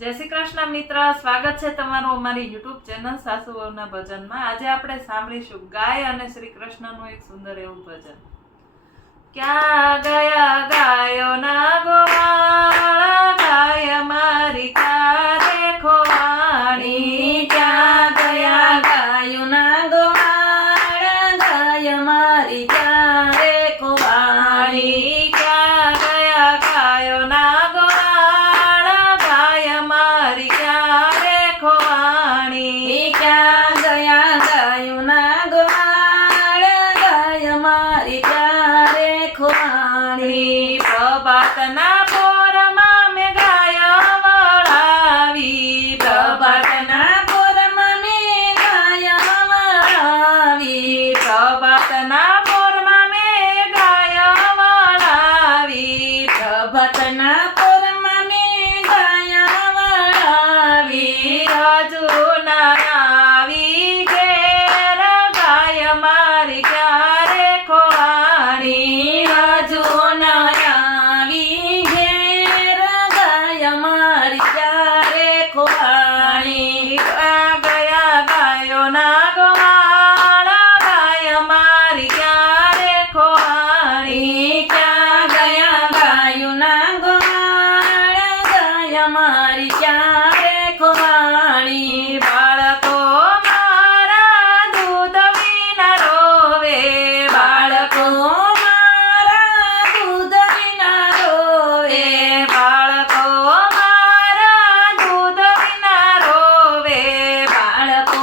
જય શ્રી કૃષ્ણ મિત્ર, સ્વાગત છે તમારું અમારી યુટ્યુબ ચેનલ સાસુ વહુના ભજનમાં। આજે આપણે સાંભળીશું ગાય અને શ્રી કૃષ્ણનું એક સુંદર એવું ભજન। ક્યાં ગયા ગાયોના ગોવાળા, ગાય મારી ક્યારે ખોવાણી। ક્યાં ગયા ગાયોના ગોવાળા, ગાય મારી ક્યારે ખોવાણી। ક્યાં ગયા ગાયોના ગોવાળા, ગાય મારી ક્યારે ખોવાણી। ક્યાં ગયા ગાયોના ગોવાળા, ગાય મારી ક્યારે ખોવાણી। પ્રભાતના પોરમાં મેં ગાય વળાવી, પ્રભાતના પોરમાં મેં ગાય વળાવી। પ્રભાતના પોરમાં મેં ગાય વળાવી। પ્રભાતના પોરમાં મેં ગાય વળાવી। હજુ ના આવી ઘેર, ગાય મારી ક્યારે ખોવાણી। હજુ ન આવી ઘેર, ગાય મારી ક્યારે ખોવાણી। ક્યાં ગયા ગાયોના ગોવાળા, ગાય મારી ક્યારે ખોવાણી। ક્યાં ગયા ગાયોના ગોવાળા, ગાય મારી ક્યારે ખોવાણી। બાળકો મારા દૂધ વિના રોવે, બાળકો મારા દૂધ વિના રોવે। બાળકો મારા દૂધ વિના રોવે। બાળકો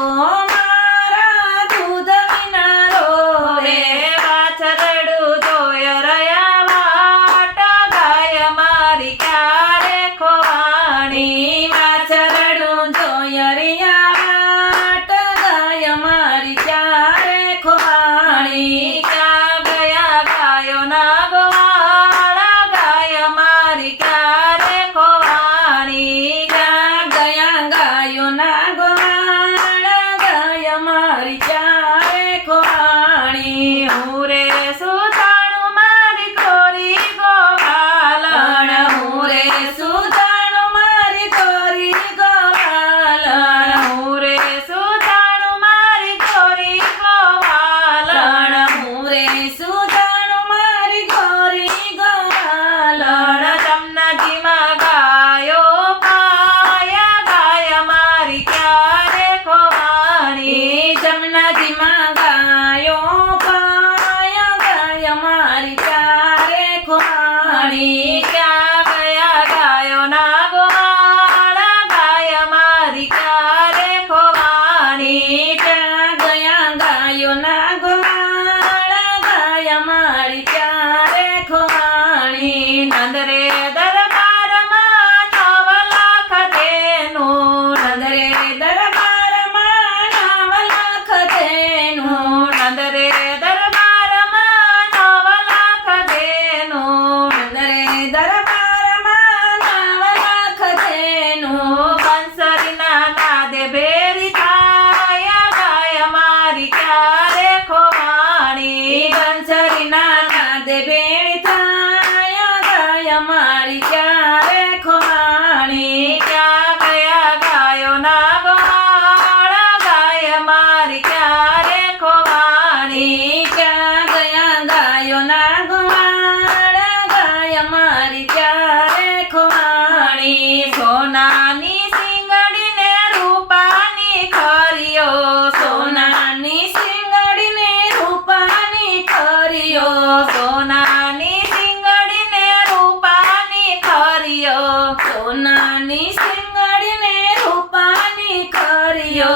મારા દૂધ વિના રોવે। વાછરડું જોય રહ્યા વાટ, ગાય મારી ક્યારે ખોવાણી। વાછરડું જોય રહ્યા વાટ, ગાય મારી ક્યારે ખોવાણી। ક્યાં ગયા ગાયોના ગોવાળા, ગાય મારી ક્યારે ખોવાણી। ક્યાં ગયા ગાયોના ગોવાળા, ગાય મારી ક્યારે ખોવાણી। હું રે સુતાણું મારી કોરી ગોવાલણ, હું રે સુદાણું મારી કોરી ગોવાલણ। હું રે સુતાણું મારી કોરી ગોવાલણ। હું રે સુદાણું મારી કોરી ગોવાલણ। જમનાજીમાં ગાયો પાયા, ગાય મારી ક્યારે ખોવાણી। જમનાજીમાં ગાયો પાયા, ગાય મારી ક્યારે ખોવાણી। ક્યાં ગયા ગાયોના ગોવાળા, ગાય મારી ક્યારે ખોવાણી। ક્યાં ગયા ગાયોના ગોવાળા, ગાય મારી ક્યારે ખોવાણી। નંદરે દરબારમાં 9 લાખ તેનું, નંદરે દરબારમાં 9 લાખ તેનું। નંદરે દરબારમાં 9 લાખ તેનું। નંદરે દરબારમાં 9 લાખ તેનું। બંસરીના નાદે ભેરી થાય, ગાય મારી ક્યારે ખોવાણી। બંસરીના નાદે ભેળી થાય, ગાય મારી ક્યારે ખોવાણી। ક્યાં ગયા ગાયોના ગોવાળા, ગાય મારી ક્યારે ખોવાણી। ક્યાં ગયા ગાયોના ગોવાળા, ગાય મારી ક્યારે ખોવાણી। સોનાની સિંગડીને રૂપાની ખરીઓ, સોનાની સિંગડીને રૂપાની ખરીઓ। સોનાની સિંગડીને રૂપાની ખરીઓ। સોનાની સિંગડીને રૂપાની ખરીઓ।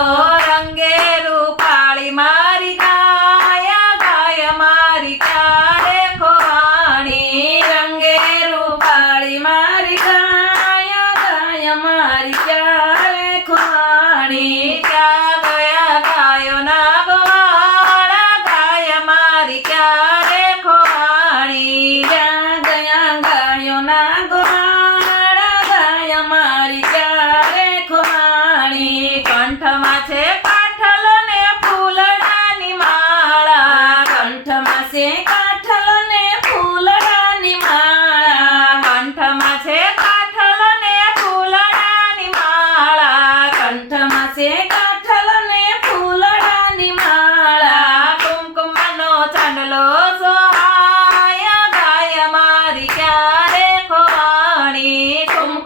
રંગે રૂપાળી મારી ગાય, ગાય મારી ક્યારે ખોવાણી। રંગે રૂપાળી મારી ગાય, ગાય મારી ક્યારે ખોવાણી। ક્યાં ગયા ગાયોના ગોવાળા, ગાય મારી ક્યારે ખોવાણી। ક્યાં ગયા ગાયોના ગોવાળા, ગાય મારી ક્યારે ખોવાણી। કંઠમાં છે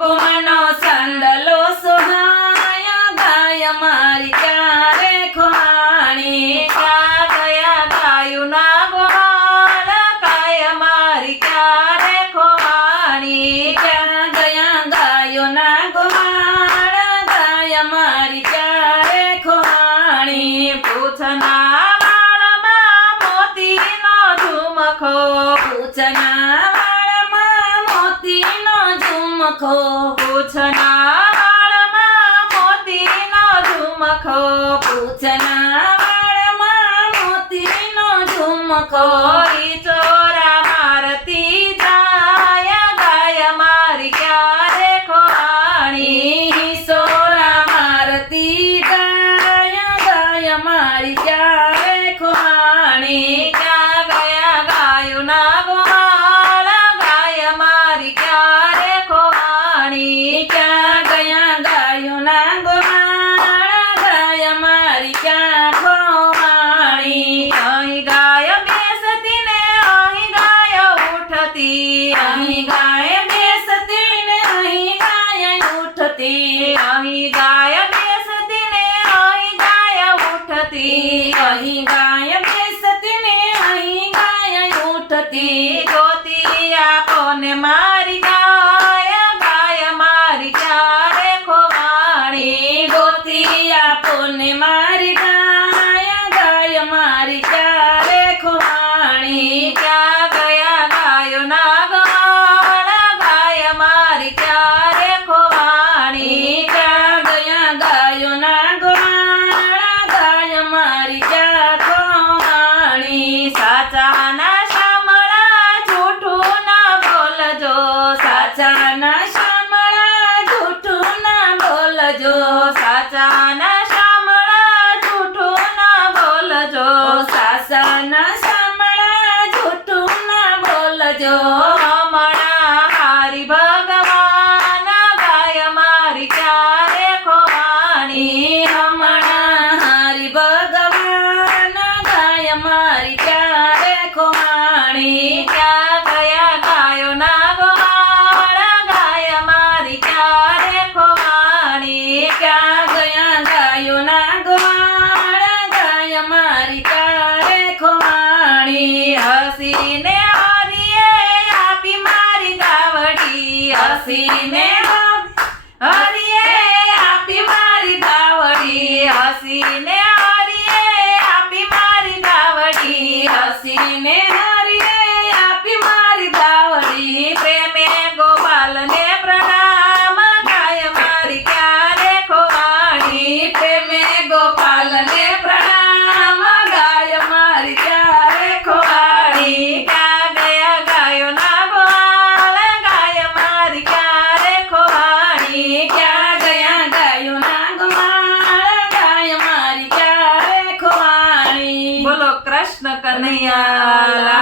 કુમકુમનો સંદલો સુહાય ગાય મારી ક્યારે ખોવાણી ક્યાં ગયા ગાયુના ગોવાળ ગાય મારી ક્યારે ખોવાણી ક્યાં ગયા ગાયોના ગોવાળ ગાય મારી ક્યારે ખોવાણી પૂછના વાળમાં મોતીનો ઝુમખો પૂછના વાળમાં મોતીનો ઝુમખો પૂછના વાળમાં મોતીનો ઝુમખો પૂછના વાળમાં મોતીનો ઝુમખો કોઈ ચોરા મારતી જાય ગાય મારી ક્યારે ખોવાણી સોરા મારતી ગાય ગાય મારી ક્યારે ખોવાણી ક્યાં ગયા ગાયુના ગોવાળ ગાય મારી ક્યારે ખોવાણી ક્યાં ગયા ગાયોના ગોવાળ ગાય મારી ક્યાં ખોવાણી અહીં ગાય બેસતી ને અહીં ગાય ઉઠતી અહીં ગાય બેસતી ને અહીં ગાય ઉઠતી અહીં ગાય બેસતી ને અહીં ગાય ઉઠતી અહીં ગાય બેસતી ને અહીં ગાય ઉઠતી ગોતી આપોને મારી ગાય ગાય મારી ક્યારે ખોવાણી ગોતી આપોને મારી ગાય ગાય મારી ક્યારે ખોવાણી ક્યાં ગયા ગાયોના ગોવાળ ગાય મારી ક્યારે ખોવાણી ક્યાં ગયા ગાયોના ગોવાળ ગાય મારી ક્યાં ખોવાણી સાચાના શામળા જૂઠું ના બોલજો સાચાના શામળા જૂઠું ના બોલજો સાચાના શામળા જૂઠું ના બોલજો સાસાના શામળા જૂઠું ના બોલજો હમણાં હારી ભગવાન ગાય મારી ક્યારે ખોવાણી હમણાં હારી ભગવાન ગાય મારી ક્યારે ખોવાણી ક્યાં ગયા ગાયોના ગોવાળ ગાય મારી ક્યારે ખોવાણી ક્યાં ગયા ગાયોના ગોવાળ ગાય મારી ક્યારે ખોવાણી હસીને હરિએ આપી મારી ગાવડી હસીને હરિએ આપી મારી ગાવડી હસીને હરિએ આપી મારી ગાવડી હસીને હરિએ આપી મારી ગાવડી પ્રેમે ગોપાલને પ્રણામ ગાય મારી ક્યારે ખોવાણી પ્રેમે ગોપાલને પ્રણામ ગાય મારી ક્યારે ખોવાણી ક્યાં ગયા ગાયોના ગોવાળ ગાય મારી ક્યારે ખોવાણી ક્યાં ગયા ગાયોના ગોવાળ ગાય મારી ક્યારે ખોવાણી બોલો કૃષ્ણ કનૈયા